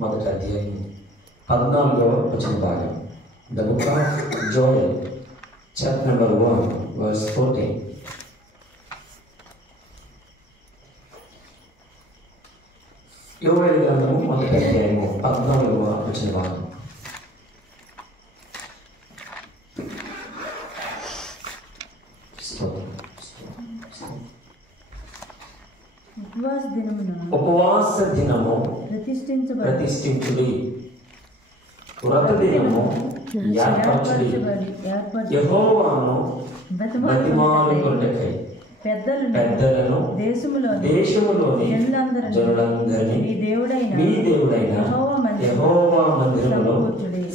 మొదటి అధ్యాయం 14వ వచన భాగం. The book of Joel, chapter number 1, verse 14. యోవేలు గ్రంథము మొదటి అధ్యాయము 14వ వచన భాగం. ఉపవాస దినము ప్రతిష్ఠించుడి, వ్రత దినము ఏర్పరచుడి, యెహోవాను బతిమాలుకొనుటకై పెద్దలను దేశములోని జనులందరినీ మీ దేవుడైన యెహోవా మందిరములో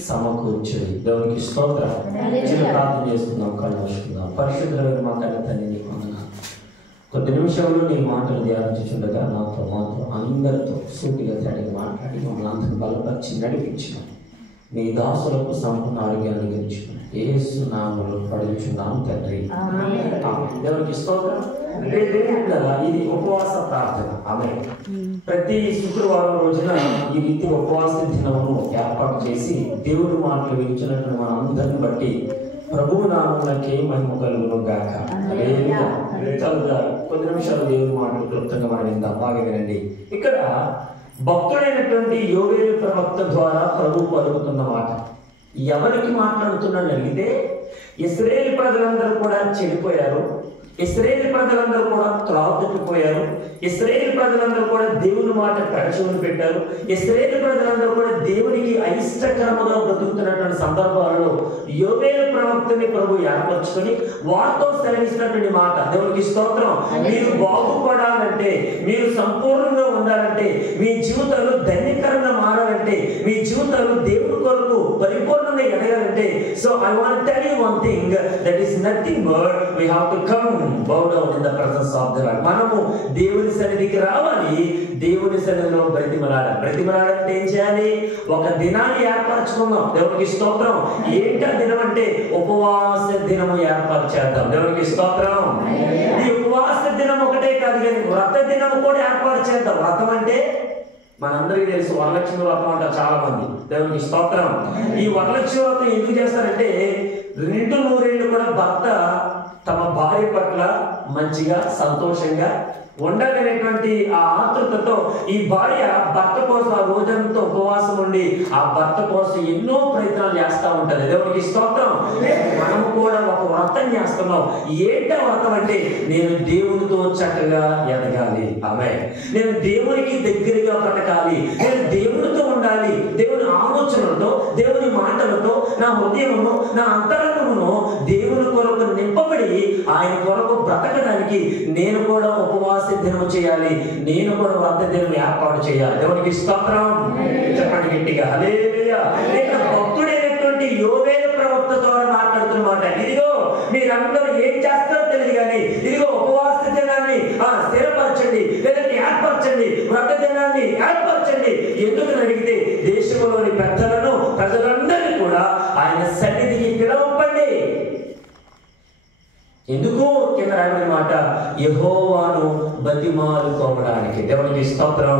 సమకూర్చుడి. దేవునికి స్తోత్రం. ప్రార్థన చేసుకుందాం, కళ్ళు మూసుకుందాం. పరిశుద్ధమైన మా తండ్రి, నీకు వందనాలు. కొద్ది నిమిషంలో నీ మాటలు ధ్యానించుండగా నాతో మాత్రం అందరితో సూటిగా తేటగా మాట్లాడి మమ్మల్ని అందరిని బలపరిచి నడిపించిన నీ దాసులకు సంపూర్ణ ఆరోగ్యాన్ని గురించిన యేసు నామములో పడుచున్నాం తండ్రి. దేవునికి స్తోత్రం. ఇది ఉపవాస ప్రార్థన. ఆమేన్. ప్రతి శుక్రవారం రోజున ఈ రీతి ఉపవాస దినమును ఏర్పాటు చేసి దేవుడి మాటలు వినిచినటువంటి మన అందరిని బట్టి ప్రభువు నామమునకే మహిమ కలుగును గాక. హల్లెలూయా. కొద్ది నిమిషాలు దేవుడి మాటలు క్లుప్తంగా మనం విందాం. బాగా వినండి. ఇక్కడ భక్తుడైనటువంటి యోవేలు ప్రవక్త ద్వారా ప్రభు పలుకుతున్న మాట ఎవరికి మాట్లాడుతున్నాడు అడిగితే, ఇశ్రాయేలు ప్రజలందరూ కూడా చెడిపోయారు, ఇశ్రాయేలు ప్రజలందరూ కూడా త్రావు తప్పిపోయారు, ఇశ్రాయేలు ప్రజలందరూ కూడా దేవుని మాట పెడచెవిన పెట్టారు, ఇశ్రాయేలు ప్రజలందరూ కూడా దేవునికి అయిష్టకరముగా బ్రతుకుతున్నటువంటి సందర్భాలలో యోవేలు ప్రవక్తని ప్రభు ఏర్పరచుకొని వారితో సెలవిస్తున్నటువంటి మాట. దేవునికి స్తోత్రం. మీరు బాగుపడాలంటే, మీరు సంపూర్ణంగా ఉండాలంటే, మీ జీవితాలు ధన్యకరంగా మారాలంటే, మీ జీవితాలు దేవుడి కొరకు పరిపూర్ణంగా ఎదగాలంటే, so I want tell you one thing, that is nothing but we have to come bow down in the presence of the Lord. మనము దేవుని సన్నిధికి రావాలి, దేవుని సన్నిధిలో బ్రతిమలాడంటే ఏం చేయాలి? ఒక దినాన్ని ఏర్పరచుకుందాం. దేవునికి స్తోత్రం. ఏంటి ఆ దినం అంటే? ఉపవాస దినము ఏర్పాటు చేద్దాం. దేవునికి స్తోత్రం. ఈ ఉపవాస దినం ఒకటే కాదు కానీ వ్రత దినం కూడా ఏర్పాటు చేద్దాం. వ్రతం అంటే మనందరికీ తెలుసు, వరలక్ష్మి వ్రతం అంటారు చాలా మంది. దేవునికి స్తోత్రం. ఈ వరలక్ష్మి వ్రతం ఎందుకు చేస్తారంటే, 2 నూరేళ్లు కూడా భర్త తమ భార్య పట్ల మంచిగా సంతోషంగా ఉండాలనేటువంటి ఆ ఆతృతతో ఈ భార్య భర్త కోసం ఆ రోజంతా ఉపవాసం ఉండి ఆ భర్త కోసం ఎన్నో ప్రయత్నాలు చేస్తూ ఉంటది. దేవునికి స్తోత్రం. మనము కూడా ఒక వ్రతం చేస్తున్నాం. ఏంటో వ్రతం అంటే, నేను దేవునితో చక్కగా ఎదగాలి. ఆమేన్. నేను దేవునికి దగ్గరగా బ్రతకాలి, నేను దేవునితో ఉండాలి. దేవుని ఆలోచనలతో, దేవుని మాటలతో నా హృదయమును, నా అంతరంగమును దేవుని కొరకు నింపబడి ఆయన కొరకు బ్రతకడానికి నేను కూడా ఉపవాస దినం చేయాలి, నేను కూడా వ్రత దినం ఏర్పాటు చేయాలి. దేవునికి స్తోత్రం. చెప్పండి గట్టిగా హల్లెలూయా. ఇక్కడ భక్తుడైనటువంటి యోవేలు ప్రవక్త ద్వారా మాట్లాడుతున్నమాట. ఇదిగో మీరందరూ ఏం చేస్తారో తెలియదు కానీ ఇదిగో ఉపవాస దినాన్ని స్థిరపరచండి, లేదంటే ఏర్పరచండి, వ్రత దినాన్ని ఏర్పరచండి. ఎందుకు అడిగితే, దేశంలోని పెద్దలను ప్రజలందరినీ కూడా ఆయన సన్నిధికి పిలవండి. ఎందుకు? కింద రాయబడిన మాట, యెహోవాను బతిమాలుకోవడానికి. దేవునికి స్తోత్రం.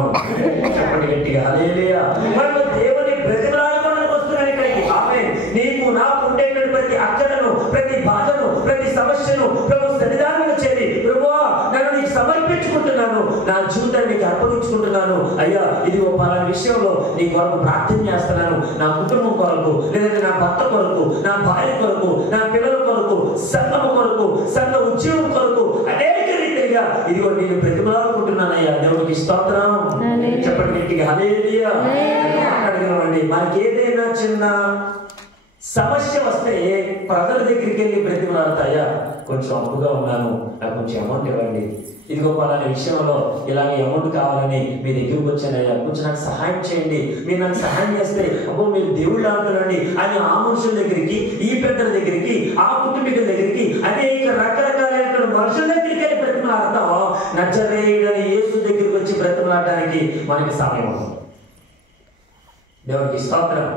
చెప్పండి గట్టిగా హల్లెలూయా. మనం దేవుని బ్రతిమాలుకోవడానికి వస్తున్నాం ఇక్కడికి. ఆమేన్. నీకు నాకు ఉండేటువంటి ప్రతి అక్కడను, ప్రతి బాధను, ప్రతి సమస్యను ప్రభు సన్నిధానంలో చేరి, ప్రభువా నన్ను నీకు సమర్పించుకుంటున్నాను, నా జీవితాన్ని నీకు అర్పణించుకుంటున్నాను. అయ్యా ఇదిగో పలానా విషయంలో నీ కొరకు ప్రార్థన చేస్తున్నాను, నా కుటుంబం కొరకు, లేదంటే నా భర్త కొరకు, నా భార్య కొరకు, నా పిల్లల కొరకు, సంఘం కొరకు, సంఘ ఉద్యోగం కొరకు, అనేక రీతిగా ఇదిగో నేను బ్రతిమాలుకుంటున్నానయ్యా. దేవునికి స్తోత్రం. చెప్పండి గట్టిగా హల్లెలూయా. అడగనండి, మనకి ఏదైనా చిన్న సమస్య వస్తే ప్రజల దగ్గరికి వెళ్ళి బ్రతిమలాడతాయా? కొంచెం అప్పుగా ఉన్నాను, నాకు కొంచెం అమౌంట్ ఇవ్వండి, ఇదిగో పలానా విషయంలో ఇలాగే అమౌంట్ కావాలని మీ దగ్గరికి వచ్చానయ్యా, కొంచెం నాకు సహాయం చేయండి, మీరు నాకు సహాయం చేస్తే అబ్బో మీరు దేవుళ్ళు అంటున్నాండి అని ఆ మనుషుల దగ్గరికి, ఈ పెద్దల దగ్గరికి, ఆ కుటుంబీకుల దగ్గరికి, అనేక రకరకాలైనటువంటి మనుషుల దగ్గరికి వెళ్ళి బ్రతిమలాడతాం. నజరేయుడైన యేసు దగ్గరికి వచ్చి బ్రతిమలాడడానికి మనకి సమయం ఉంటుంది. దేవునికి స్తోత్రం.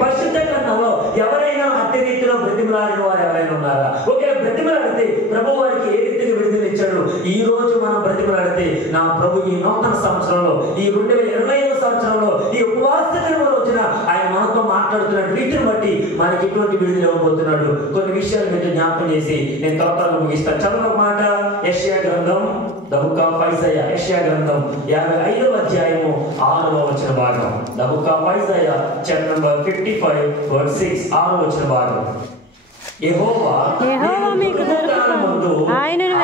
పరిశుద్ధ గ్రంథంలో ఎవరైనా అట్టి రీతిలో బ్రతిమలాడిన వారు ఎవరైనా ఉన్నారా? ఒకే బ్రతిమలాడితే ప్రభు వారికి ఏ రీతిగా విడుదల ఇచ్చాడు. ఈ రోజు మనం బ్రతిమలాడితే నా ప్రభు ఈ నూతన సంవత్సరంలో, ఈ 2025 సంవత్సరంలో, ఈ ఉపవాస మాట్లాడుతున్న రీతిని బట్టి మనకి ఎటువంటి విడుదల ఇవ్వబోతున్నాడు కొన్ని విషయాలు మీరు జ్ఞాపకం చేసి నేను తోటలో ముగిస్తాను. చదవ మాట యెషయా గ్రంథం, ద బుక్ ఆఫ్ ఐజాయా, యెషయా గ్రంథం 55వ అధ్యాయము 6వ వచన భాగం. The book of Isaiah chapter number 55 verse 6 6వ వచన భాగం. యెహోవా మీకు దొరుకును, ఆయనను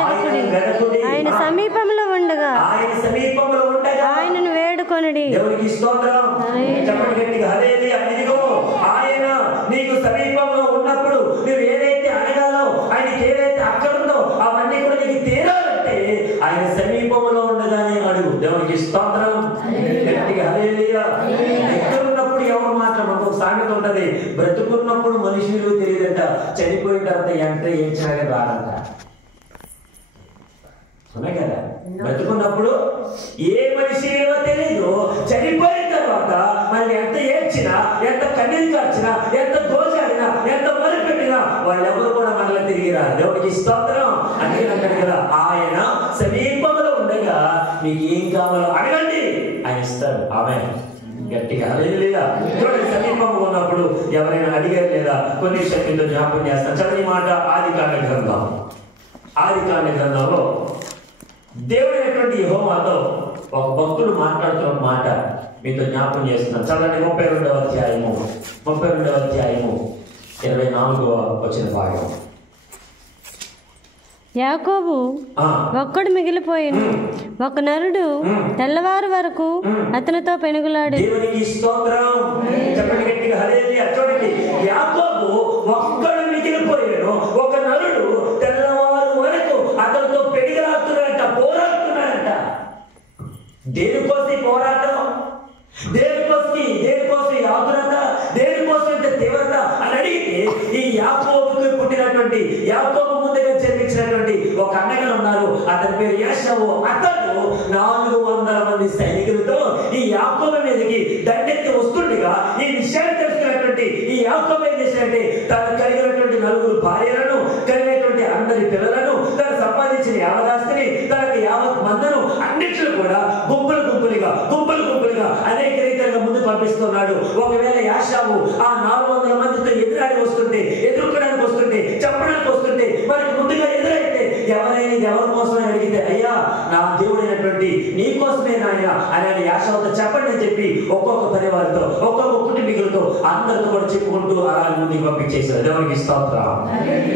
వెతుకుడి, ఆయన సమీపంలో ఉండగా ఆయనను వేడుకొనుడి. దేవునికి స్తోత్రం. చెప్పండి గట్టిగా హల్లెలూయా. ఇదిగో ఆయన నీకు సమీపంలో ఉన్నప్పుడు నువ్వు ఏదైతే అడగాలో, ఆయనకి ఏదైతే అక్కడుందో అవన్నీ కూడా నీకు తీరాలంటే ఆయన సమీపంలో ఉండగానే అడుగు. దేవునికి స్తోత్రం. గట్టిగా హల్లెలూయా. ఎక్కడున్నప్పుడు ఎవరు మాట్లాడడం ఒక సామెత ఉంటది, బ్రతుకున్నప్పుడు మనిషి విలువ తెలియదంట, చనిపోయిన తర్వాత ఎంత ఏడ్చినా రాదంట. అవునా కదా? బ్రతుకున్నప్పుడు ఏ మనిషి విలువ తెలియదు, చనిపోయిన తర్వాత మళ్ళీ ఎంత ఏడ్చినా, ఎంత కన్నీరు కార్చినా, ఎంత దోచాడినా, ఎంత మొదలుపెట్టినా వాళ్ళెవరు కూడా మళ్ళీ తిరిగి రాదు. దేవుడికి స్తోత్రం. అంటే అంటారు కదా, ఆయన సమీపంలో ఉండగా మీకు ఏం కావాలో అడగండి, ఆయన ఇస్తాడు. ఆమేన్. గట్టిగా హల్లెలూయా. చూడండి, సమీపంలో ఉన్నప్పుడు ఎవరైనా అడిగారు లేదా కొన్ని విషయాలు జ్ఞాపకం చేస్తాను. చదివి మాట ఆదికాండ గ్రంథం. ఆదికాండ గ్రంథంలో దేవుడైనటువంటి యెహోవాతో ఒక భక్తుడు మాట్లాడుతున్న మాట మీతో జ్ఞాపకం చేస్తున్నాను. చదవండి 32వ అధ్యాయము 24వ వచన భాగం. యాకోబు ఒక్కడు మిగిలిపోయిను, ఒక నరుడు తెల్లవారు వరకు అతనితో పెనుగులాడు. దేవునికి స్తోత్రం. చెప్పండి గట్టిగా హల్లెలూయా. చూడండి, యాకోబు ఒక్కడు మిగిలిపోయాడు, ఒక నరుడు తెల్లవారు వరకు అతనితో పెనుగులాడుతున్నాడంట, పోరాడుతున్నాడంట. దేనికోసం పోరాటం, దేనికోసం ఆతురత, దేనికోసం ఇంత తీవ్రత అని అడిగితే ఈ యాకోబుకు పుట్టినటువంటి, యాకోబు ముందుగా జన్మించినటువంటి ఒక అన్నగారు ఉన్నారు. అతని పేరు ఏశావు. అతడు 400 మంది సైనికులతో ఈ యాకోబు మీదకి దండెత్తి వస్తుండగా ఈ విషయాన్ని తెలుసుకున్నటువంటి ఈ యాకోబు ఏం చేశాడంటే తను కలిగినటువంటి 4 భార్యలను, కలిగినటువంటి అందరి పిల్లలను, తను సంపాదించిన యావదాస్తిని, తనకు యావత్ మందను అన్నిట్లు కూడా గుంపులుగా అనేక రీతిగా ముందు పంపిస్తున్నాడు. ఒకవేళ యాషావు ఆ 400 మందితో ఎదుర్కోవడానికి వస్తుంటే చెప్పడానికి వస్తుంటే మనకి ముందుగా ఎదురైతే ఎవరైనా ఎవరి కోసమే అడిగితే అయ్యా నా దేవుడైనటువంటి నీ కోసమే నాయన అని యాషావుతో చెప్పండి అని చెప్పి ఒక్కొక్క పరివారితో, ఒక్కొక్క కుటుంబీకులతో అందరితో కూడా చెప్పుకుంటూ అలా ముందుకు పంపించేశారు. దేవునికి స్తోత్రం.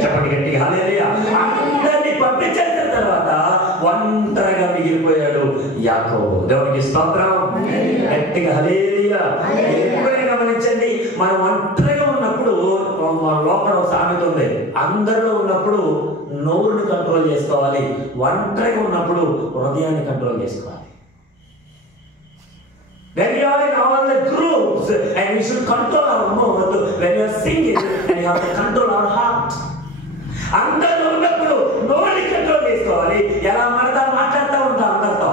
చెప్పండి గట్టిగా హల్లెలూయా. అందరినీ పంపించేసిన తర్వాత ఒంటరిగా మిగిలిపోయాడు యాకోబు. దేవునికి స్తోత్రం. గట్టిగా హల్లెలూయా. ఎప్పుడైనా గమనించండి, మనం ఒంటరిగా ఉన్నప్పుడు లోపల ఒక సామెత ఉంది, అందరిలో ఉన్నప్పుడు నోరుని కంట్రోల్ చేసుకోవాలి, ఒంటరిగా ఉన్నప్పుడు హృదయాన్ని కంట్రోల్ చేసుకోవాలి. When you are in all the groups and we should control our mouth, when you are singing and you have to control our heart. అందరిలో ఉన్నప్పుడు నోరుని కంట్రోల్ చేసుకోవాలి. ఎలా మనతో మాట్లాడుతూ ఉంటాం అందరితో.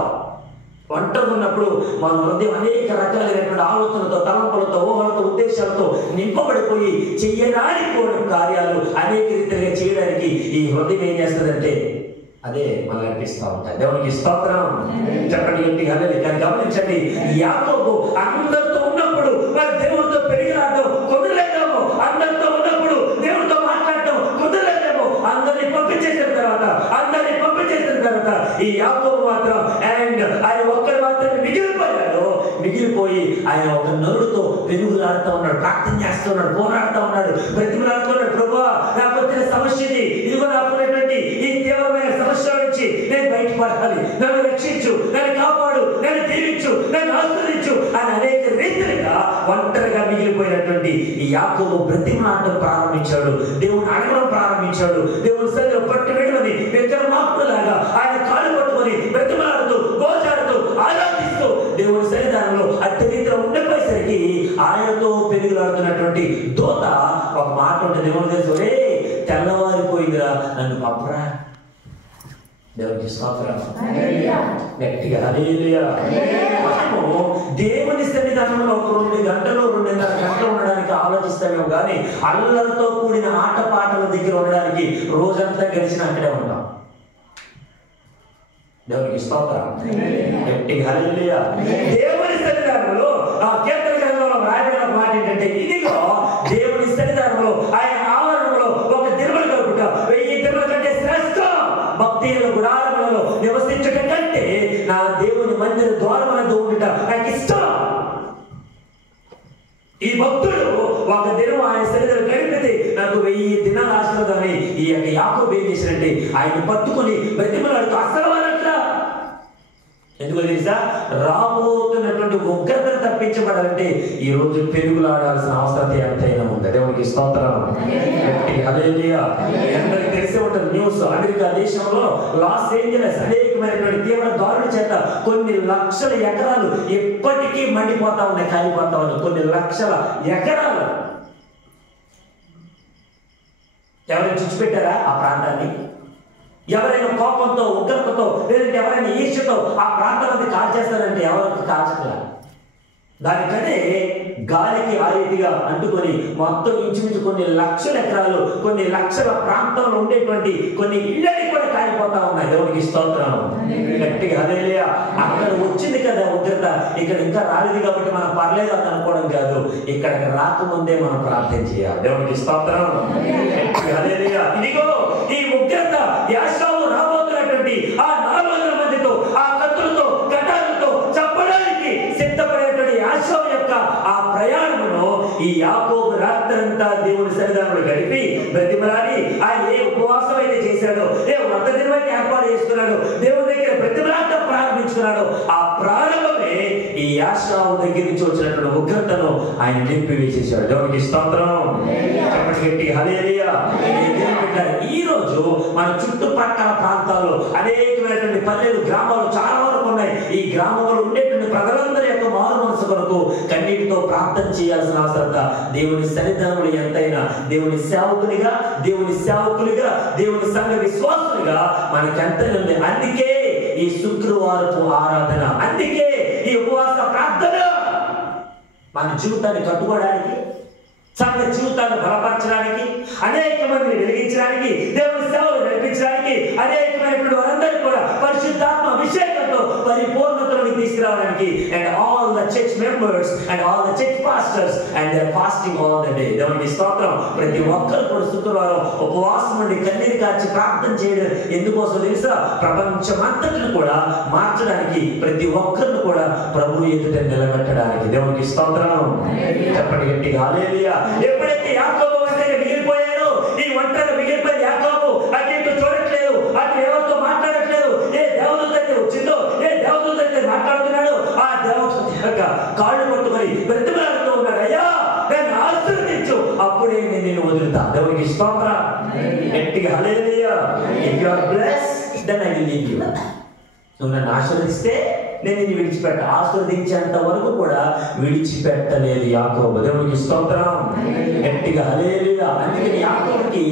ఒంటరిగా ఉన్నప్పుడు మన హృదయం అనేక రకాలైనటువంటి ఆలోచనలతో, తలంపులతో, ఊహలతో, ఉద్దేశాలతో నింపబడిపోయి చెయ్యడానికి కార్యాలు అనేక రీతిగా చేయడానికి ఈ హృదయం ఏం చేస్తుందంటే అదే మనం అనిపిస్తూ ఉంటాయి. దేవునికి స్తోత్రం. చెప్పండి గట్టిగా హల్లెలూయా. కానీ గమనించండి, యాకోబు అందరితో ఉన్నప్పుడు మరి దేవుడితో పెరిగినాడో కుదరలేదేమో, అందరితో ఉన్నప్పుడు దేవుడితో మాట్లాడటం కుదరలేదేమో, అందరినీ పంపించేసిన తర్వాత ఈ యాకోబు మాత్రం అండ్ ఆయన ఒక్కడు మాత్రమే మిగిలిపోయి ఆయన ఒక నరుడితో పెనుగులాడుతూ ఉన్నాడు, ప్రార్థన చేస్తున్నాడు, పోరాడుతూ ఉన్నాడు, బ్రతిమలాడుతున్నాడు. ప్రభువా, నాకు వచ్చిన సమస్య ఇది, ఇదిగో నాకున్నటువంటి ఈ తీవ్రమైన సమస్య నుంచి నేను బయటపడాలి, నన్ను రక్షించు, నన్ను కాపాడు, నన్ను దీవించు, నన్ను ఆశీర్వదించు అని అనేక రీతిగా ఒంటరిగా మిగిలిపోయినటువంటి ఈ యాకోబు బ్రతిమలాడటం ప్రారంభించాడు, దేవుని అడగడం ప్రారంభించాడు, దేవుని సన్నిధిలో పట్టు వేయమని విగ్రహమాకులాగా ఆయన కాలు పట్టుకొని బ్రతిమలాడుతూ, గోచాడుతూ, ఆరాధిస్తూ దేవుని సన్నిధానంలో అత్యధికంగా ఉండిపోయేసరికి ఆయనతో పెరుగులాడుతున్నటువంటి దూత ఒక మాట ఉంటుంది. దేవుని తెలుసు, రే తెల్లవారిపోయిందిరా, నన్ను పంపరా. దేవునికి స్తోత్రం. గట్టిగా హల్లెలూయా. మనము దేవుని సన్నిధానంలో ఒక 2 గంటలు 2.5 గంటలు ఉండడానికి ఆలోచిస్తామేమో కానీ అల్లరితో కూడిన ఆటపాటల దగ్గర ఉండడానికి రోజంతా గడిచిన అక్కడే ఉంటాం. దేవునికి స్తోత్రం. గట్టిగా హల్లెలూయా. దేవుని సన్నిధానంలో ఆ కీర్తన గ్రంథంలో రాయబడిన మాట ఏంటంటే, ఇదిగో ఈ భక్తుడు ఒక దినం ఆయన సన్నిధిలో గడిపితే నాకు 1000 దినాలు ఆశీర్వాదాన్ని ఈ యొక్క యాకోబు ఏం చేశాడంటే ఆయన పట్టుకుని బ్రతిమలాడుతూ అసలు వాళ్ళట్లా. ఎందుకో తెలుసా? రాబోతున్నటువంటి ఉగ్రతను తప్పించబడాలంటే ఈ రోజు పెరుగులాడాల్సిన అవసరం ఎంతైనా ఉంది. దేవునికి స్తోత్రం. హల్లెలూయా. అందరికీ తెలిసే ఉంటుంది న్యూస్. అమెరికా దేశంలో లాస్ ఏంజలస్ అనేకమైనటువంటి తీవ్ర దారుల చేత కొన్ని లక్షల ఎకరాలు ఎప్పటికీ మండిపోతా ఉన్నాయి, కాలిపోతా ఉన్నాయి. కొన్ని లక్షల ఎకరాలు ఎవరైనా చుచ్చిపెట్టారా ఆ ప్రాంతాన్ని? ఎవరైనా కోపంతో, ఉగ్రతతో, లేదంటే ఎవరైనా ఈర్ష్యతో ఆ ప్రాంతాన్ని కాల్చేస్తారంటే ఎవరికి కాల్చట్లా. దానికనే గాలికి ఆ రీతిగా అంటుకొని మొత్తం ఇంచుమించు కొన్ని లక్షల ఎకరాలు, కొన్ని లక్షల ప్రాంతంలో ఉండేటువంటి కొన్ని ఇళ్ళని కూడా కాలిపోతా ఉన్నాయి. దేవునికి స్తోత్రం. గట్టిగా హల్లెలూయా. అక్కడ వచ్చింది కదా ఉగ్రత, ఇక్కడ ఇంకా రాలేదు కాబట్టి మనం పర్లేదు అని అనుకోవడం కాదు. ఇక్కడికి రాకముందే మనం ప్రార్థన చేయాలి. దేవునికి స్తోత్రం. హల్లెలూయా. ఇదిగో ఈ ఉగ్రత యాషావు రాబోతున్నటువంటి ఆ 400 మందితో, ఆ కత్తులతో, కటాలతో చంపడానికి సిద్ధపడేటువంటి యాషావు యొక్క ఆ ప్రయాణమును ఈ యాకోబు రాత్రంతా దేవుని సన్నిధానంలో గడిపి బ్రతిమలాడి ఆయన ఏ ఉపవాసం అయితే చేశాడో, ఏ వ్రత దినమైతే ఏర్పాటు చేసుకున్నాడు, దేవుని దగ్గర బ్రతిమలాడటం ప్రారంభించుకున్నాడు. ఆ ప్రారంభమే ఈ యాషావు దగ్గర నుంచి వచ్చినటువంటి ఉగ్రతను ఆయన నింపివేసేసాడు. దేవునికి స్తోత్రం. హల్లెలూయా. ఈ రోజు మన చుట్టుపక్కల ప్రాంతాల్లో అనేకమైనటువంటి పల్లెలు, గ్రామాలు చాలా వరకు ఉన్నాయి. ఈ గ్రామంలో ఉండేటువంటి ప్రజలందరి యొక్క మారు మనసు కొరకు కన్నీటితో ప్రార్థన చేయాల్సిన అవసరత దేవుని సన్నిధానంలో ఎంతైనా దేవుని సేవకునిగా, దేవుని సేవకునిగా, దేవుని సంఘ విశ్వాసునిగా మనకి ఎంతైనా ఉంది. అందుకే ఈ శుక్రవారపు ఆరాధన, అందుకే ఈ ఉపవాస ప్రార్థన మన జీవితాన్ని కట్టుకోవడానికి, సంఘ జీవితాన్ని బలపరచడానికి, అనేక మందిని వెలిగించడానికి, దేవుని సేవలు నడిపించడానికి, అనేకమైనటువంటి వారందరికీ కూడా పరిశుద్ధాత్మ అభిషేకంతో పరిపూర్ణతలోకి తీసుకురావడానికి, and all the church members and all the church pastors and they are fasting all the day. దేవునికి స్తోత్రం. ప్రతి ఒక్కరు కూడా శుక్రవారం ఉపవాసం నుండి కన్నీరు కార్చి ప్రార్థన చేయడం ఎందుకోసం తెలుసా? ప్రపంచమంతటిని కూడా మార్చడానికి, ప్రతి ఒక్కరిని కూడా ప్రభు ఎదుట నిలబెట్టడానికి. దేవునికి స్తోత్రం. చెప్పండి గట్టిగా హల్లెలూయా. ఎప్పుడైతే యాకోబు ఒంటరిగా మిగిలిపోయాడో, ఈ ఒంటరిగా మిగిలిపోయిన యాకోబు అటు చూడట్లేదు, అటు ఎవరితో మాట్లాడట్లేదు. ఏ దేవదూత అయితే వచ్చిందో, ఏ దేవదూత అయితే మాట్లాడుతున్నాడు, ఆ దేవదూత యొక్క కాళ్ళు పట్టుకొని బ్రతిమలాడుతూ ఉన్నాడు. అయ్యా నన్ను ఆశీర్వదించు, అప్పుడే నేను నిన్ను వదులుతా. దేవునికి స్తోత్రం. గట్టిగా హల్లెలూయా. If you are blessed then I will leave you. నువ్వు నన్ను ఆశీర్వదిస్తే నేను నిన్ను విడిచిపెట్ట. ఆశీర్వదించేంత వరకు కూడా విడిచిపెట్టలేదు యాకోబు. దేవునికి స్తోత్రం. గట్టిగా హల్లెలూయా. అందుకని యాకోబుకి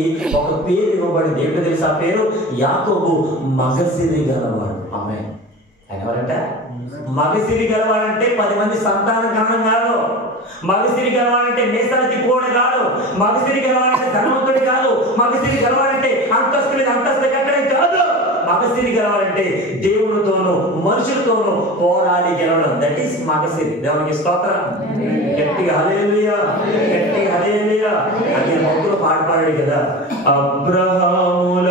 ఒక పేరు ఇవ్వబడింది. ఏంటో తెలుసా? ఆ పేరు యాకోబు మగసిరి గలవాడు. ఆమె ఆయన ఎవరంట? మగసిరి గలవాడంటే 10 మంది సంతానం కనడం కాదు. మగసిరి గలవాడంటే నేస్తాలు తిప్పుకోవడం కాదు. మగసిరి గలవాడంటే ధనవంతుడు కాదు. మగసిరి గలవాడంటే అంతస్తు మీద అంతస్తు కట్టడం కాదు. మగసిరి గెలవాలంటే దేవునితోనూ మనుషులతోనూ పోరాడి గెలవడం. దట్ ఈస్ మగసిరి. దేవునికి స్తోత్రం. గట్టిగా హల్లెలూయా. గట్టిగా హల్లెలూయా. అది భక్తులు పాడాడు కదా. అబ్రహాముల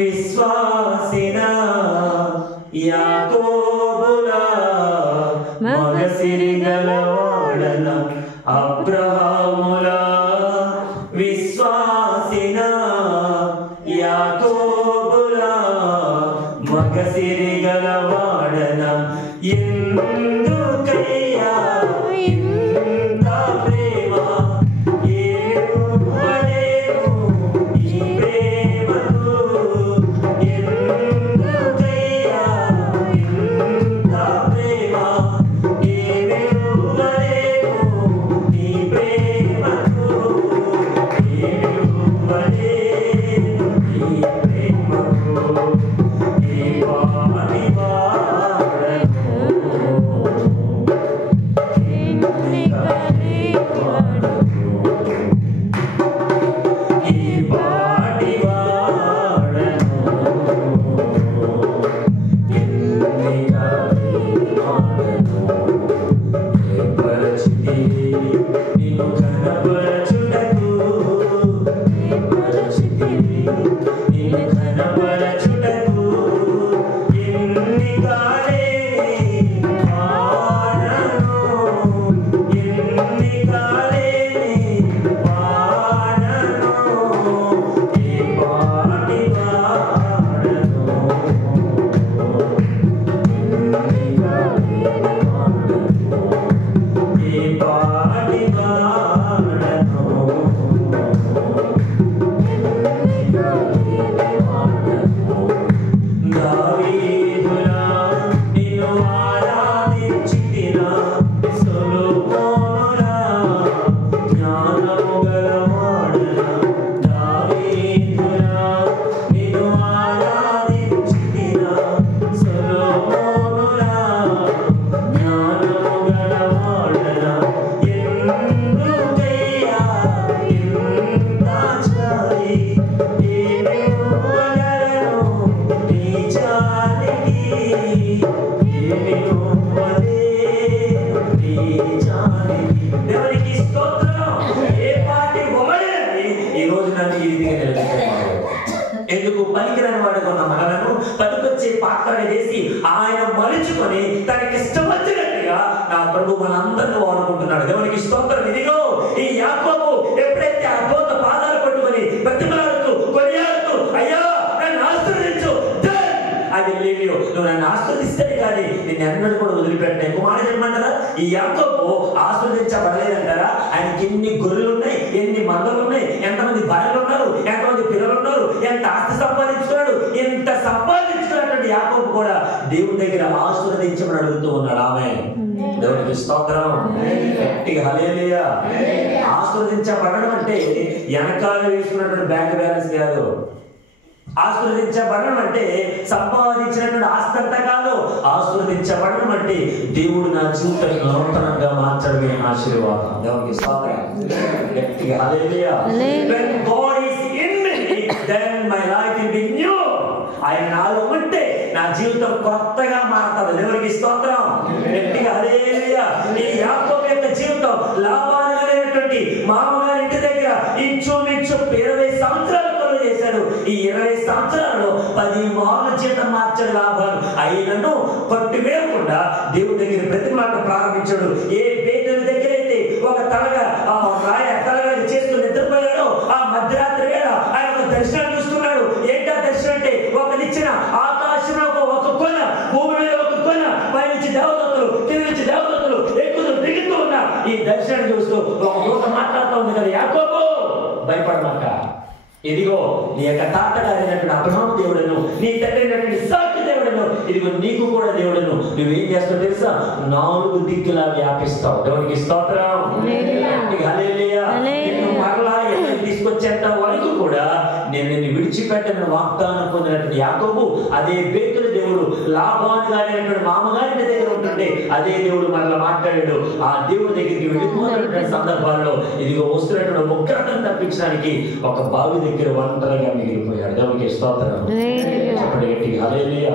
విశ్వాసిన యాకోబుల మగసిరి గలవాడన. అబ్రహాముల విశ్వాసిన యాకోబుల మగసిరి గలవాడన. ఎందుకయ్యా ఇంత ప్రేమ, ఏమనేను ఈ ప్రేమకు. ఎందుకయ్యా ఇంత ప్రేమ, ఏమనేను ఈ ప్రేమకు. ఏమనేను ఈ ప్రేమకు. దేవునికి స్తోత్రం. ఏ పాటి ఒమడని ఈ రోజు నన్ను ఈ రీతిగా నిలబెట్టాడు. ఎందుకు పనికిరాని వాడుగా ఉన్న మనలను పనికొచ్చే పాత్రని వేసి ఆయన మలుచుకొని తనకి ఇష్టం వచ్చినట్టుగా నా ప్రభు మనందరిని వాడుకుంటున్నాడు. దేవునికి స్తోత్రం. ఇదిగో ఈ యాకోబు ఎప్పుడైతే ఆ దూత పాదాలు పట్టుకొని బతిమలాడుతూ కొనియాడుతూ అయ్యా నన్ను ఆశీర్వదించు, అది లేవియో నువ్వు నన్ను ఆస్వాదిస్తే కానీ నేను ఎన్నడూ కూడా వదిలిపెట్టాను. ఎక్కువ మాట చెప్పమంటారా? ఈ యాకోబు ఆస్వాదించబడలేదంటారా? ఆయనకి ఎన్ని గొర్రెలు ఉన్నాయి, ఎన్ని మందలు ఉన్నాయి, ఎంతమంది భార్యలు ఉన్నారు, ఎంతమంది పిల్లలు ఉన్నారు, ఎంత ఆస్తి సంపాదించుకున్నాడు. ఎంత సంపాదించుకున్నటువంటి యాకోబు కూడా దేవుడి దగ్గర ఆస్వాదించమని అడుగుతూ ఉన్నాడు. ఆమె దేవునికి స్తోత్రం. గట్టిగా హల్లెలూయా. ఆస్వాదించబడడం అంటే వెనకాల వేసుకున్నటువంటి బ్యాంక్ బ్యాలెన్స్ కాదు. ఆస్వాదించబడడం అంటే సంపాదించినటువంటి ఆస్తంతా కాదు. ఆస్వాదించబడడం అంటే దేవుడు నా జీవితాన్ని నూతనంగా మార్చడమే ఆశీర్వాదం. దేవునికి స్తోత్రం. గట్టిగా హల్లెలూయా. When God is in me, then my life will be new. ఆయన నాలో ఉంటే నా జీవితం కొత్తగా మారుతుంది. దేవునికి స్తోత్రం. గట్టిగా హల్లెలూయా. ఈ యాకోబు యొక్క జీవితం లాబాను అనేటువంటి మామగారి ఇంటి దగ్గర ఇంచుమించు 20 సంవత్సరాలు చేశాడు. ఈ 20 సంవత్సరాల్లో 10 మార్లు జీతం మార్చాడు లాభాలు. అయినను పట్టు వేయకుండా దేవుడి దగ్గర బ్రతిమలాట ప్రారంభించాడు. ఏ పేదల దగ్గర అయితే ఒక తలగా చేసుకుని నిద్రపోయాడో ఆ మధ్యరాత్రి వేళ ఆయన ఒక దర్శనం చూస్తున్నాడు. ఏంటా దర్శనం అంటే ఒకరిచ్చిన ఆకాశంలో ఒక కొన, భూమిలో ఒక కొన, పైనుంచి దేవదత్తులు కింద నుంచి దేవదత్తులు ఎక్కుతూ దిగుతూ ఉన్న ఈ దర్శనం చూస్తూ ఒక దూత మాట్లాడుతూ ఉంది కదా, యాకోబు భయపడమాక, ఇదిగో నీ యొక్క తాతగారైనటువంటి అబ్రహాము దేవుడను, నీ తండ్రి అయినటువంటి ఇస్సాకు దేవుడను, ఇదిగో నీకు కూడా దేవుడను. నువ్వేం చేస్తావు తెలుసా? 4 దిక్కులా వ్యాపిస్తావు. దేవునికి స్తోత్రం. హల్లెలూయా. నిన్ను మరలా ఎక్కడికి తీసుకొచ్చేంత వరకు కూడా నేను నిన్ను విడిచిపెట్టని వాగ్దానం పొందినటువంటి యాకోబు అదే బేతుల దేవుడు లాబాను గారైనటువంటి మామగారి దగ్గర ఉంటుంటే అదే దేవుడు మరలా మాట్లాడాడు. ఆ దేవుడి దగ్గరికి వెళ్ళిపోతున్నటువంటి సందర్భాల్లో ఇదిగో వస్తున్నటువంటి ముగ్గురతను తప్పించడానికి ఒక బావి దగ్గర ఒంటరిగా మిగిలిపోయాడు. దేవునికి స్తోత్రం. చెప్పండి గట్టిగా హల్లెలూయా.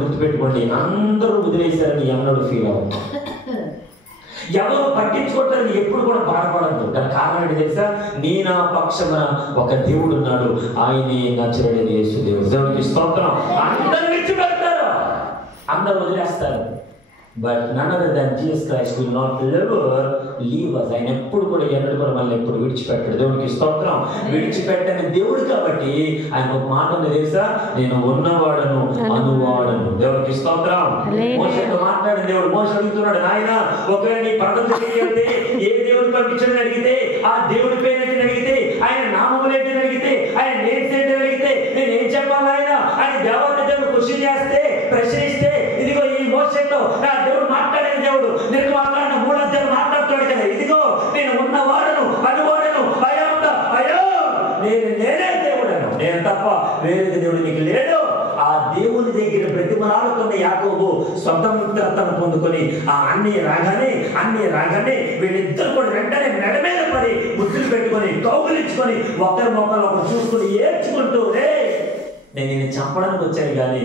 గుర్తుపెట్టుకోండి, అందరూ వదిలేశారని ఎన్నడూ ఫీల్ అవ్వదు. ఎవరు పట్టించుకోవటానికి ఎప్పుడు కూడా బాధపడద్దు. దాని కారణం ఏంటి తెలుసా? నీ నా పక్షమున ఒక దేవుడు ఉన్నాడు, ఆయనే నజరేయుడైన యేసు దేవుడు. దేవునికి స్తోత్రం. అందరూ విడిచిపెడతారు, అందరూ వదిలేస్తారు. But none other than Jesus Christ will not ever leave us. ఆయన ఎప్పుడు కూడా ఎన్నడూ కూడా మనల్ని ఎప్పుడు విడిచిపెట్టాడు. దేవునికి స్తోత్రం. విడిచిపెట్టని దేవుడు కాబట్టి ఆయన ఒక మాట ఉంది తెలుసా? నేను ఉన్నవాడను అనువాడను. దేవునికి స్తోత్రం. మోషేతో మాట్లాడిన దేవుడు మోషే అడుగుతున్నాడు, నాయన ఒకవేళ నీ పదం తెలియతే ఏ దేవుడు పంపించని అడిగితే, ఆ దేవుడి పేరు ఏంటని అడిగితే, ఆయన నామములు ఏంటని అడిగితే, ఆయన నేమ్స్ ఏంటని అడిగితే నేను ఏం చెప్పాలి? ఆయన దేవత దేవుడు క్వశ్చన్ చేస్తే, ప్రశ్నిస్తే, ఇదిగో ఈ మోషేతో నా దేవుడు మాట్లాడిన దేవుడు నిర్మాణ 3 అధ్యాయాలు మాట్లాడుతాడు కదా, ఇదిగో నేను ఉన్నవాడను అనువాడను, అయ్యో నేనే దేవుడను, నేను తప్ప వేరే దేవుడు నీకు లేడు. ఆ దేవుని దగ్గర బ్రతిమలాడుతున్న యాకోబు స్వతంత్రతను పొందుకొని ఆ అన్ని రాగానే వీళ్ళిద్దరు కూడా వెంటనే మెడ మీద పడి ముద్దులు పెట్టుకొని కౌగులించుకొని ఒకరి మొక్కలు ఒకరు చూసుకొని ఏడ్చుకుంటూ, రే నేను నిన్ను చంపడానికి వచ్చాను కానీ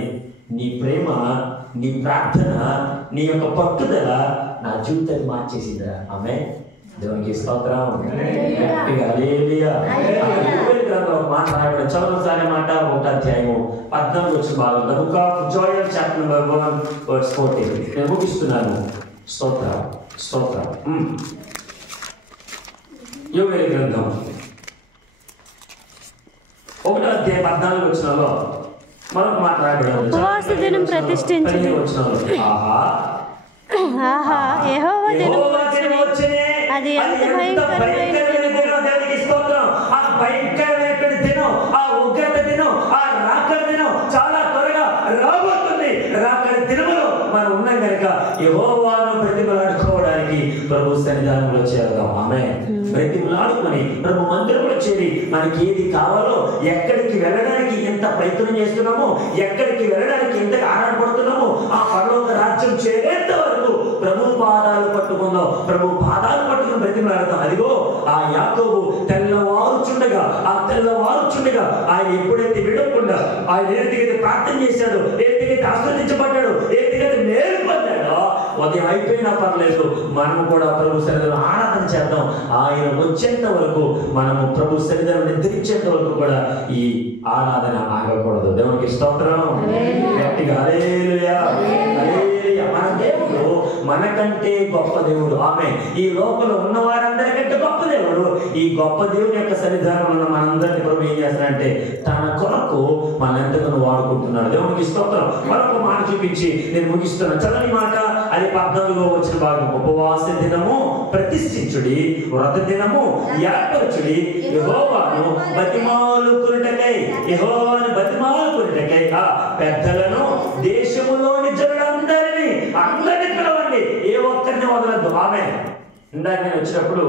నీ ప్రేమ, నీ ప్రార్థన, నీ యొక్క పట్టుదల నా జీవితాన్ని మార్చేసిందిరా. ఆమె దేవునికి స్తోత్రం. హల్లెలూయా. ఒక మాట రాయబడి చదవసారి మాట 1వ అధ్యాయము 14 వచ్చిన భాగం. The book of Joel chapter number 1 verse 14. నేను ముగిస్తున్నాను. స్తోత్రం. యోవేలు గ్రంథం 1వ అధ్యాయం 14 వచనంలో మరొక మాట రాయబడింది. ఉపవాస దినం ప్రతిష్ఠించింది. ఆహా, యెహోవా దినం వచ్చెనే, అది ఎంత భయంకరమైన దినం. దేవునికి స్తోత్రం. ఆ భయంకరమైనటువంటి దినం, ఆ ఉగ్రత దినం, ఆ రాకడ దినం చాలా త్వరగా రాబోతుంది. రాకడ దినములో మనం ఉన్నాం కనుక యెహోవాను బ్రతిమలాడుకోవడానికి ప్రభు సన్నిధానంలో చేరదాం. ఆమేన్. బ్రతిమలాడుకొని ప్రభు మందిరంలో చేరి మనకి ఏది కావాలో, ఎక్కడికి వెళ్ళడానికి ఎంత ప్రయత్నం చేస్తున్నామో, ఎక్కడికి వెళ్ళడానికి ఎంత ఆరాటపడుతున్నామో, ఆ పరలోక రాజ్యం చేరేంత వరకు ప్రభు పాదాలు పట్టుకుందాం. ప్రభు పాదాలు పట్టుకుని బ్రతిమలాడతాం. అదిగో ఆ యాకోబు తెల్లవారుచుండగా ఆయన ఎప్పుడైతే విడవకుండా ఆయన ఏ రీతికైతే ప్రార్థన చేశాడో, ఏ రీతికైతే ఆస్వాదించబడ్డాడో, ఏ రీతికైతే మేలు పొందాడో, ఉదయం అయిపోయినా పర్లేదు, మనము కూడా ప్రభు సన్నిధిలో ఆరాధన చేద్దాం. ఆయన వచ్చేంత వరకు మనము ప్రభు సన్నిధిలో నిద్రించేంత వరకు కూడా ఈ ఆరాధన ఆగకూడదు. దేవునికి స్తోత్రం. గట్టిగా హల్లెలూయా, హల్లెలూయా. మన దేవుడు మనకంటే గొప్ప దేవుడు. ఆమె ఈ లోకంలో ఉన్న వారందరికంటే గొప్ప దేవుడు. ఈ గొప్ప దేవుని యొక్క సన్నిధానంలో ఉన్న మనందరినీ ప్రభు ఏం చేస్తాడంటే తన కొరకు మన ఎంతగానో వాడుకుంటున్నాడు. దేవునికి స్తోత్రం. మరొక మాట చూపించి నేను ముగిస్తున్నాను. చల్లని మాట, అది 14వ వచ్చిన భాగం. ఉపవాస దినము ప్రతిష్ఠించుడి, వ్రత దినము ఏర్పరచుడి, యెహోవాను బతిమాలుకొనుటకై, యెహోవాను బతిమాలుకొనుటకై పెద్దలను దేశములోని జనులందరినీ అందరినీ పిలవండి, ఏ ఒక్కరిని వదలద్దు. ఆమె ఇందాక నేను వచ్చినప్పుడు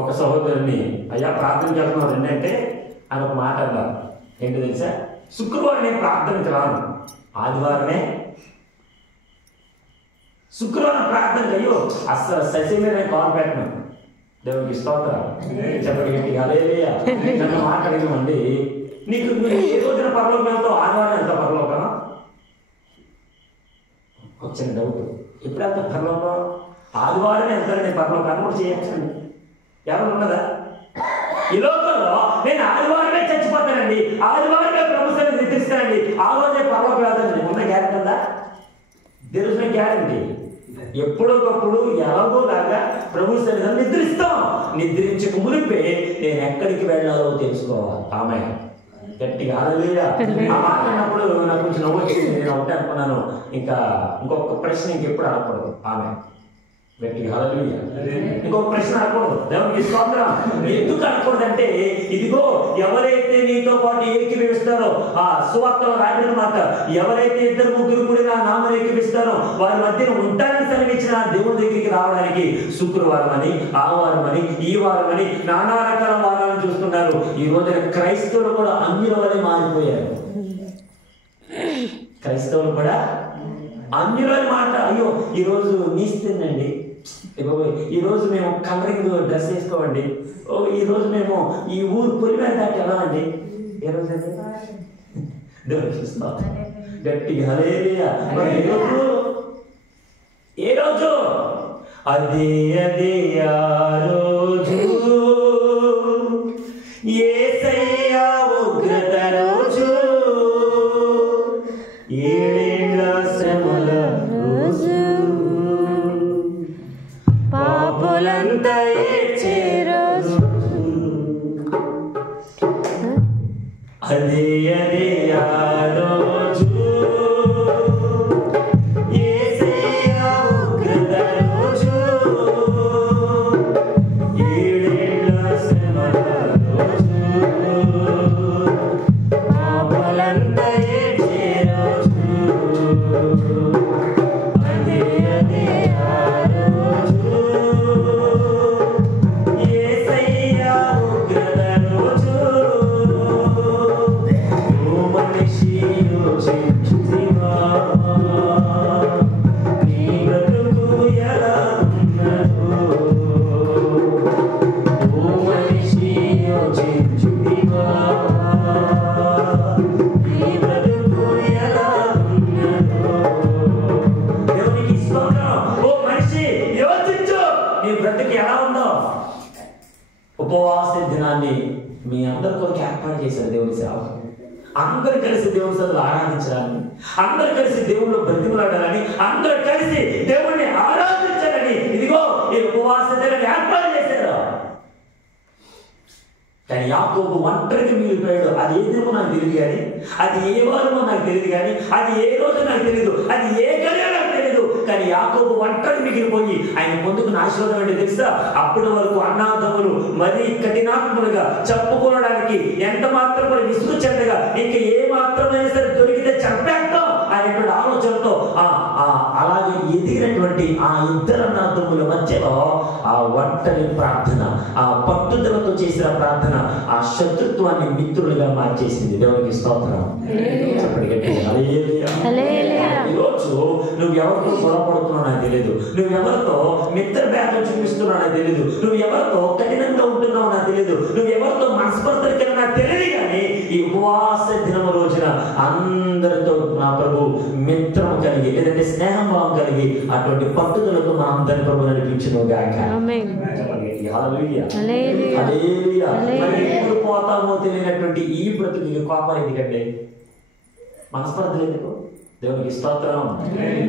ఒక సహోదరుని, అయ్యా ప్రార్థనకి వెళ్తున్నాం ఏంటంటే అని ఒక మాట అన్నారు. ఏంటి తెలుసా? శుక్రవారం నేను ప్రార్థనకి రాను, ఆదివారమే. శుక్రవారం ప్రార్థనకి అయ్యో అసలు శశి మీద కాల్ పెట్టను. దేవునికి స్తోత్రం. చెప్పండి హల్లెలూయా. నన్ను మాట్లాడినామండి, నీకు ఏ రోజున పరలోకం వెళ్తావు? ఆదివారం వెళ్తావు పరలోకం? వచ్చిన డౌట్. ఎప్పుడు వెళ్తావు పరలోకం? ఆదివారం వెళ్తాను నేను పరలోకాన్ని కూడా చేయొచ్చండి. ఎవరు ఉన్నదా ఈ లోకంలో? నేను ఆదివారమే చచ్చిపోతానండి, ఆదివారమే ప్రభుత్వాన్ని నిద్రిస్తానండి, ఆ రోజే పరలోకం వెళ్తానండి. ఉన్న గ్యారెంటీ ఉందా? తెలుసిన గ్యారెంటీ. ఎప్పుడొకప్పుడు ఎలాగోలాగా ప్రభు సన్నిధిలో నిద్రిస్తాం. నిద్రించక మునిపే నేను ఎక్కడికి వెళ్ళాలో తెలుసుకోవాలి. ఆమె గట్టిగా హల్లెలూయా. ఆ మాట్లాడినప్పుడు నాకు కొంచెం నవ్వు వచ్చింది. నేను ఒకటే అనుకున్నాను, ఇంకా ఇంకొక ప్రశ్న ఇంకెప్పుడు అడగకూడదు. ఆమె గట్టిగా హల్లెలూయా. ఇంకొక ప్రశ్న అడగకూడదు. దేవునికి స్తోత్రం. ఎందుకు అనకూడదంటే, ఇదిగో ఎవరైతే నీతో పాటు ఏకీభవిస్తారో, ఆ సువార్తలో రాసిన మాట, ఎవరైతే 2-3 కూడి నా నామమున ఏకీభవిస్తారో వారి మధ్యన ఉంటానని సెలవిచ్చిన దేవుని దగ్గరికి రావడానికి శుక్రవారం అని, ఆ వారం అని, ఈ వారం అని నానా రకాల వారాలను చూస్తున్నారు. ఈ రోజున క్రైస్తవులు కూడా అన్యుల వలె మారిపోయారు. క్రైస్తవులు కూడా అన్యుల మాట, అయ్యో ఈరోజు నీస్తుందండి, ఈ రోజు మేము కలరింగ్ డ్రెస్ వేసుకోవండి, ఓ ఈ రోజు మేము ఈ ఊరు పొలిమేర దాటి ఎలా అండి, ఏ రోజు గట్టిగా హల్లెలూయా. ఏ రోజు? అదే అదే ఆ రోజు, యేసయ్య ఉగ్రత రోజు, ఏడేళ్ల శ్రమల రోజు, పాపులంతా ఏడ్చే రోజు, అదే అదే ఆ రోజు, యేసయ్య ఉగ్రత రోజు, ఏడేళ్ల శ్రమల రోజు, పాపులంతా ఏడ్చే రోజు, అదే అదే ఆ రోజు, యేసయ్య ఉగ్రత రోజు. ఓ మనిషి యోచించుతివా, నీ బ్రతుకు ఎలా ఉన్నదో? ఓ మనిషి యోచించుతివా, నీ బ్రతుకు ఎలా ఉన్నదో? దేవునికి స్తోత్రం. ఓ మనిషి యోచించు, నీ బ్రతుకు ఎలా ఉందో. ఉపవాస దినాన్ని మీ అందరి కొరకు ఏర్పాటు చేశారు దేవుని సేవ. అందరు కలిసి దేవుని సేవలు ఆరాధించాలని, అందరు కలిసి దేవుళ్ళు బ్రతిమలాడాలని, అందరూ కలిసి దేవుణ్ణి ఆరాధించాలని ఇదిగో ఈ ఉపవాస దినాన్ని ఏర్పాటు చేశారు. కానీ యాకోబు ఒంటరికి మిగిలిపోయాడు. అది ఏ దినమో నాకు తెలియదు కానీ, అది ఏ వారమో నాకు తెలియదు కానీ, అది ఏ రోజు నాకు తెలియదు, అది ఏ గడియో నాకు తెలియదు. కానీ యాకోబు ఒంటరికి మిగిలిపోయి ఆయన పొందుకున్న ఆశీర్వాదం ఏంటో తెలుసా? అప్పటి వరకు అన్నాదములు మరీ కఠినాత్ములుగా చెప్పుకోవడానికి ఎంత మాత్రం కూడా విసుగు చెందగా ఇంకా ఏ మాత్రమైనా సరే దొరికితే చంపేస్తాం అనేటువంటి ఆలోచనతో అలాగే ఎదిగినటువంటి ఆ ఇద్దరు అన్నాదముల మధ్యలో ఆ ఒంటరి ప్రార్థన, ఆ పట్టుదలతో చేసిన ప్రార్థన ఆ శత్రుత్వాన్ని మిత్రులుగా మార్చేసింది. దేవునికి స్తోత్రం. ఈరోజు నువ్వు ఎవరితో గొడవపడుతున్నావు నాకు తెలియదు, నువ్వు ఎవరితో మిత్ర భేదం చూపిస్తున్నావు నాకు తెలియదు, నువ్వు ఎవరితో కఠినంగా ఉంటున్నావు నాకు తెలియదు, నువ్వు ఎవరితో మనస్పర్ధలకి నాకు తెలియదు. కానీ ఈ ఉపవాస దినము రోజున అందరితో నా ప్రభు మిత్రము కలిగి, లేదంటే స్నేహం భావం కలిగి అటువంటి పట్టుదలతో మా అందరి ప్రభు నడిపించును గాక. ఎప్పుడు పోతామో తెలియనటువంటి ఈ బ్రతుకు కోపం ఎందుకంటే మనస్పర్ధలు ఎందుకు? దేవునికి స్తోత్రం.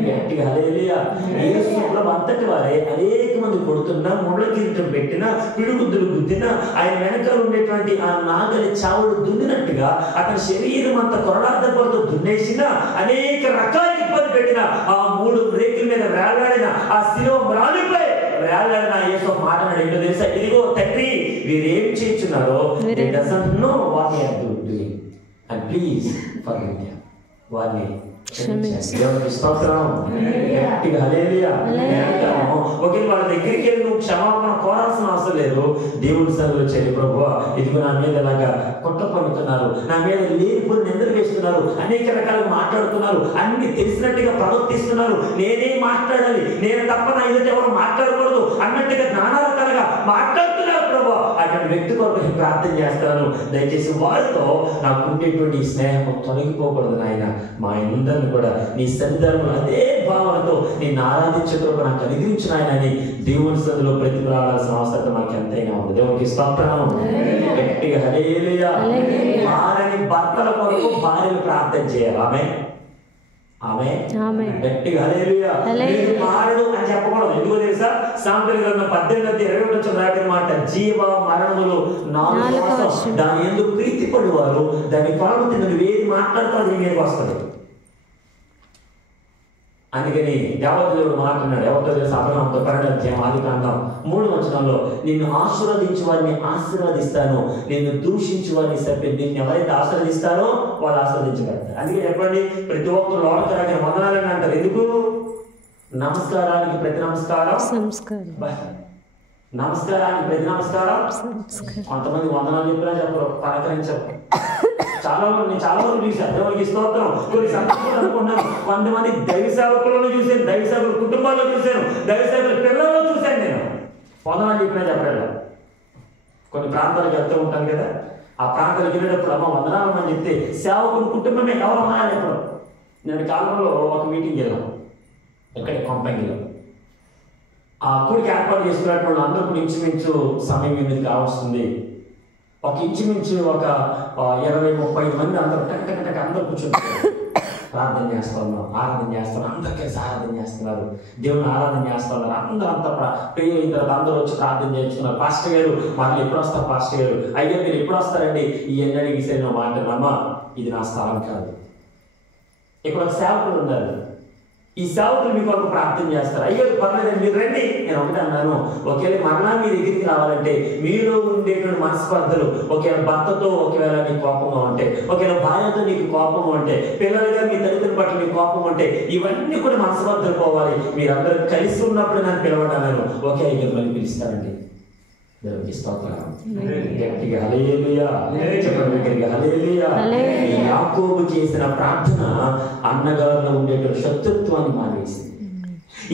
గట్టిగా హల్లెలూయా. యేసు ప్రభు అంతటి వారే అనేక మంది కొడుతున్నా, ముళ్ళ కిరీటం పెట్టినా, పిడుగుద్దులు గుద్దినా, ఆయన వెనకాల ఉండేటువంటి ఆ నాగలి చావుడు దున్నినట్టుగా అతని శరీరం అంతా కొరడార్థంతో దున్నేసినా, అనేక రకాల ఇబ్బంది పెట్టిన, ఆ 3 రేకుల మీద వేలాడిన ఆ శిలువ మ్రానుపై వేలాడిన యేసు మాట్లాడాడు. ఏంటో తెలుసా? ఇదిగో తండ్రి, వీరేం చేస్తున్నారో ప్లీజ్ వారిని ఒకే వాళ్ళ దగ్గరికి వెళ్ళి నువ్వు క్షమాపణ కోరాల్సిన అవసరం లేదు. దేవుడి సన్నిధిలో వచ్చేది, ప్రభువా ఇదిగో నా మీద ఇలాగా కొట్ట పడుతున్నారు, నా మీద లేనిపోయి నిందలు వేస్తున్నారు, అనేక రకాలుగా మాట్లాడుతున్నారు, అన్ని తెలిసినట్టుగా ప్రవర్తిస్తున్నారు, నేనే మాట్లాడాలి, నేను తప్ప నా ఎదుట ఎవరు మాట్లాడకూడదు అన్నట్టుగా నానా రకాలుగా మాట్లాడుతున్నారు ప్రభువా. అటువంటి వ్యక్తి కొరకు ప్రార్థన చేస్తాను. దయచేసి వారితో నాకు ఉండేటువంటి స్నేహం తొలగిపోకూడదు నాయన. మా అందరిని కూడా నీ సన్నిధానంలో అదే భావనతో నిన్ను ఆరాధించే కొరకు నాకు అనుగ్రహించిన ఆయన అని దేవుని సన్నిధిలో ప్రతిఫలాడాల్సిన అవసరం మనకి ఎంతైనా ఉంది. దేవునికి స్తోత్రం. గట్టిగా హల్లెలూయా. వారిని భర్తల కొరకు భార్యలు ప్రార్థన చేయాలి. ఆమె గట్టిగా హల్లెలూయా. మారడు అని చెప్పకూడదు. ఎందుకో తెలుసా? సామెతల గ్రంథం 18:21 రాయబడిన మాట, జీవ మరణములు 4 కోసం దాని ఎందుకు ప్రీతి పడేవారు దాని ఫలము నువ్వేది మాట్లాడతావు నీ మీదకి వస్తుంది. అందుకని దేవదేవుడు మాట్లాడినాడు. ఎవరితో తెలుసు? అబ్రహాముతో 12వ అధ్యాయం ఆదికాండం 3వ వచనంలో, నిన్ను ఆశీర్వదించు వారిని ఆశీర్వదిస్తాను, నిన్ను దూషించు వారిని చెప్పి నిన్ను ఎవరైతే ఆశీర్వదిస్తారో వాళ్ళు ఆశీర్వదించబడతారు. అందుకే చెప్పండి, ప్రతి ఒక్కరు లోపలికి వందనాలని అంటారు. ఎందుకు? నమస్కారానికి ప్రతి నమస్కారం, నమస్కారానికి ప్రతి నమస్కారం. కొంతమంది వందనాలు చెప్పినా చెప్పరు, పలకరించరు. చాలా వరకు చూశాను. దేవునికి స్తోత్రం. కొన్ని సందర్భాలు అనుకున్నాను, కొంతమంది దైవ సేవకులను చూశాను, దైవ సేవకుల కుటుంబాల్లో చూశాను, దైవ సేవకుల పిల్లల్లో చూశాను. నేను వందనాలు చెప్పినా చెప్పలేదు. కొన్ని ప్రాంతాలకు వెళ్తూ ఉంటాను కదా, ఆ ప్రాంతాలకు వెళ్ళేటప్పుడు అమ్మ వందనాలు అని చెప్తే సేవకుల కుటుంబమే ఎవరు అమ్మాలి చెప్పడం. నేను కాలంలో ఒక మీటింగ్ వెళ్ళాను ఇక్కడ కొంపంగిలో. ఆ కూడికి ఏర్పాటు చేసుకున్నటువంటి అందరూ కూడా ఇంచుమించు సమయం 8 కావస్తుంది. ఒక ఇంచుమించు ఒక 20-30 మంది అందరూ టక్ అందరూ కూర్చుంటారు. ప్రార్థన చేస్తున్నారు, ఆరాధన చేస్తున్నారు, అందరు కలిసి ఆరాధన చేస్తున్నారు, దేవుని ఆరాధన చేస్తున్నారు. అందరూ అంతా ప్రియ అయిన తర్వాత అందరూ వచ్చి ప్రార్థన చేస్తున్నారు. పాస్టర్ గారు మళ్ళీ ఎప్పుడు వస్తారు? పాస్టర్ గారు అయ్యా మీరు ఎప్పుడు వస్తారండి? ఈ ఎన్నడికి సరైన మాట, అమ్మ ఇది నా స్థలం కాదు, ఇక్కడ ఒక సేవకులు ఉన్నారు, ఈ సేవకులు మీ కొరకు ప్రార్థన చేస్తారు. అయ్యో పర్లేదండి మీరు రండి. నేను ఒకటే అన్నాను, ఒకవేళ మరలా మీ దగ్గరికి రావాలంటే మీలో ఉండేటువంటి మనస్పర్ధలు, ఒకవేళ భర్తతో ఒకవేళ నీకు కోపంగా ఉంటే, ఒకవేళ భార్యతో నీకు కోపం ఉంటే, పిల్లలుగా మీ తల్లిదండ్రుల పట్ల నీకు కోపం ఉంటే, ఇవన్నీ కూడా మనస్పర్ధలు పోవాలి. మీరందరూ కలిసి ఉన్నప్పుడు నన్ను పిలవడాను ఒకే ఐదు మళ్ళీ పిలుస్తానండి. గట్టిగా హల్లెలూయా. యాకోబు చేసిన ప్రార్థన అన్నగారిలో ఉండేటువంటి శత్రుత్వాన్ని మానేసింది.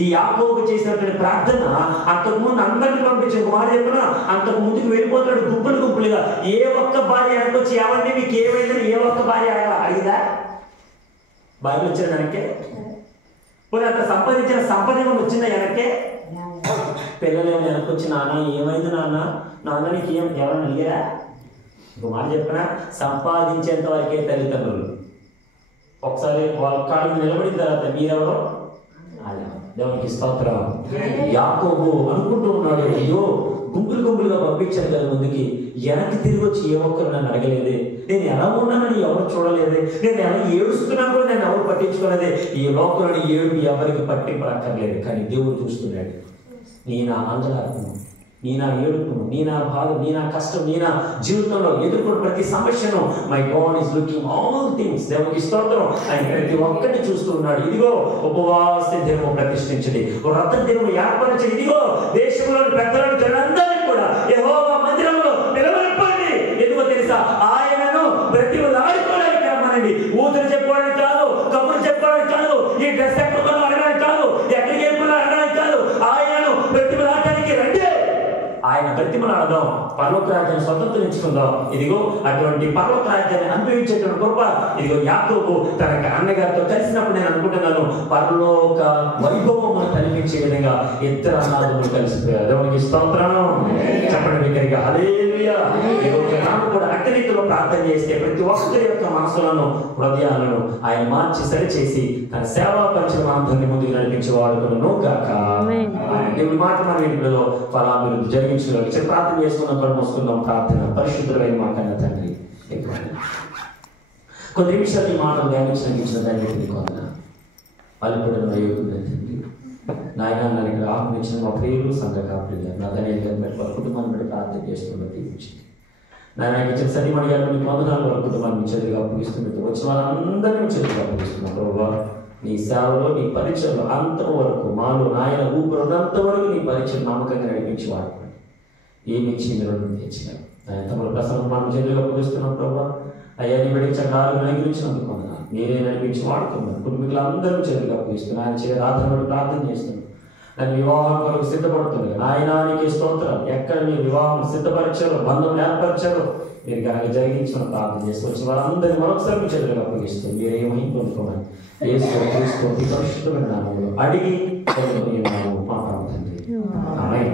ఈ యాకోబు చేసినటువంటి ప్రార్థన అంతకుముందు అందరిని పంపించిన భార్య చెప్పిన అంతకు ముందుకు వెళ్ళిపోతాడు గుంపులుగా. ఏ ఒక్క భార్య అనుకొచ్చి ఏమండి మీకు ఏమైందని ఏ ఒక్క భార్య అడిగిదా? భార్యలు వచ్చారు వెనక్కే. పోనీ అంత సంపాదించిన సంపద వచ్చిందా వెనక్కే? పిల్లలు ఏమైనా వెనకొచ్చి నాన్న ఏమైంది నాన్న నీకు ఎవరైనా అడిగారా? ఇంకో మాట చెప్పినా, సంపాదించేంత వరకే తల్లిదండ్రులు. ఒకసారి వాళ్ళ కాళ్ళకి నిలబడిన తర్వాత మీరెవరో దేవునికి స్తోత్రం. యాకోబు అనుకుంటూ ఉన్నాడు, అయ్యో గుంపులుగా పంపించాను కదా ముందుకి, వెనక్కి తిరిగి వచ్చి ఏ ఒక్కరు నన్ను అడగలేదే, నేను ఎలా ఉన్నానని ఎవరు చూడలేదే, నేను ఎలా ఏడుస్తున్నాను కూడా నేను ఎవరు పట్టించుకోలేదే. ఈ లోకంలో ఏడు ఎవరికి పట్టింపక్కర్లేదు, కానీ దేవుడు చూస్తున్నాడు. నీ నా ఆందోళన, నీ నా ఏడుపును, నీ నా బాధ, నీ నా కష్టం, నీ నా జీవితంలో ఎదుర్కొన్న ప్రతి సమస్యను my God is looking all things. దేవునికి స్తోత్రం. ఆయన ప్రతి ఒక్కటి చూస్తూ ఉన్నాడు. ఇదిగో ఉపవాస దినము ప్రతిష్ఠించండి, వ్రత దినము ఏర్పరచండి. ఇదిగో దేశంలోని పెద్దలను జనందరినీ కూడా యెహోవా మందిరంలో నిలబెట్టండి. ఎందుకో తెలుసా? ఆయనను బ్రతిమలాడుకోవడానికి రమ్మనండి. ఊతులు చెప్పుకోవడానికి కాదు, కబుర్లు చెప్పుకోవడానికి కాదు, ఈ డ్రెస్ ఎక్కడికో అడగడానికి ఆయన బ్రతిమలాడదాం, పరలోక రాజ్యాన్ని స్వతంత్రించుకుందాం. ఇదిగో అటువంటి పరలోక రాజ్యాన్ని అనుభవించేటువంటి కృప ఇదిగో యాకోబు తన అన్నగారితో కలిసినప్పుడు నేను అనుకుంటున్నాను, పరలోక వైభవమును కనిపించే విధంగా ఇద్దరు అన్నాదులు కలిసిపోయారు. దేవునికి స్తోత్రం. చెప్పండి బిగ్గరగా హల్లెలూయా. ఈరోజు నాకు కూడా అట్టి రీతిలో ప్రార్థన చేస్తే ప్రతి ఒక్కరి యొక్క మనసులను, హృదయాలను ఆయన మార్చి సరిచేసి తన సేవా పరిచయం అందరినీ ముందుకు నడిపించేవాడుకును గాక. దేవుడి మాట మన ఇంట్లో ఫలాభివృద్ధి జరిగించగలిగి ప్రార్థన చేసుకున్నాం. కూడా మోసుకుందాం ప్రార్థన. పరిశుద్ధమైన మా కన్నా తండ్రి, కొద్ది నిమిషాలు ఈ మాటలు ధ్యానించిన దాన్ని కొందరు పలుపడిన తండ్రి నాయన నన్ను ఇక్కడ ఆహ్వానించిన మా ప్రియులు సంఘ కాపులు నా ధన్యవాదాలు వారి కుటుంబాన్ని బట్టి ప్రార్థన చేస్తున్న తీర్చింది. నాయన ఇచ్చిన సరిమణి గారు మీ వందనాలు వారి కుటుంబాన్ని చేతులుగా అప్పగిస్తుంది. వచ్చిన వాళ్ళందరినీ చేతులుగా అప్పగిస్తున్నాం. ప్రభావ నీ సేవలో నీ పరిచయంలో అంతం వరకు మాలో నాయన ఊపిరినంత వరకు నీ పరిచయం నమ్మకంగా నడిపించి వాడుకోండి. ఏమి ఇచ్చి మీరు తెచ్చినారు ఆయన తమ ప్రసన్న మనం చేతులుగా అప్పగిస్తున్నాం. ప్రభావ అయ్యా నీ బిడ్డకి చక్రాలు నగిరించినందుకు వందనాలు. మీరే నడిపించి వాడుతున్నాను. కుటుంబీకులందరూ చేతులుగా అప్పగిస్తున్నాను. ఆయన చేయ రాత్రి ప్రార్థన చేస్తున్నాను. దాని వివాహం కొరకు సిద్ధపడుతుంది. నాయనానికి స్తోత్రాలు. ఎక్కడ మీరు వివాహం సిద్ధపరిచారో, బంధం ఏర్పరిచారో మీరు కనుక జరిగించిన ప్రార్థన చేసుకొచ్చి వాళ్ళందరినీ మరొకసారి చేతులుగా అప్పగిస్తూ మీరేమీ పొందుకోమని యేసు క్రీస్తు పరిశుద్ధమైన నామములో అడిగి మా ప్రార్థన. ఆమేన్.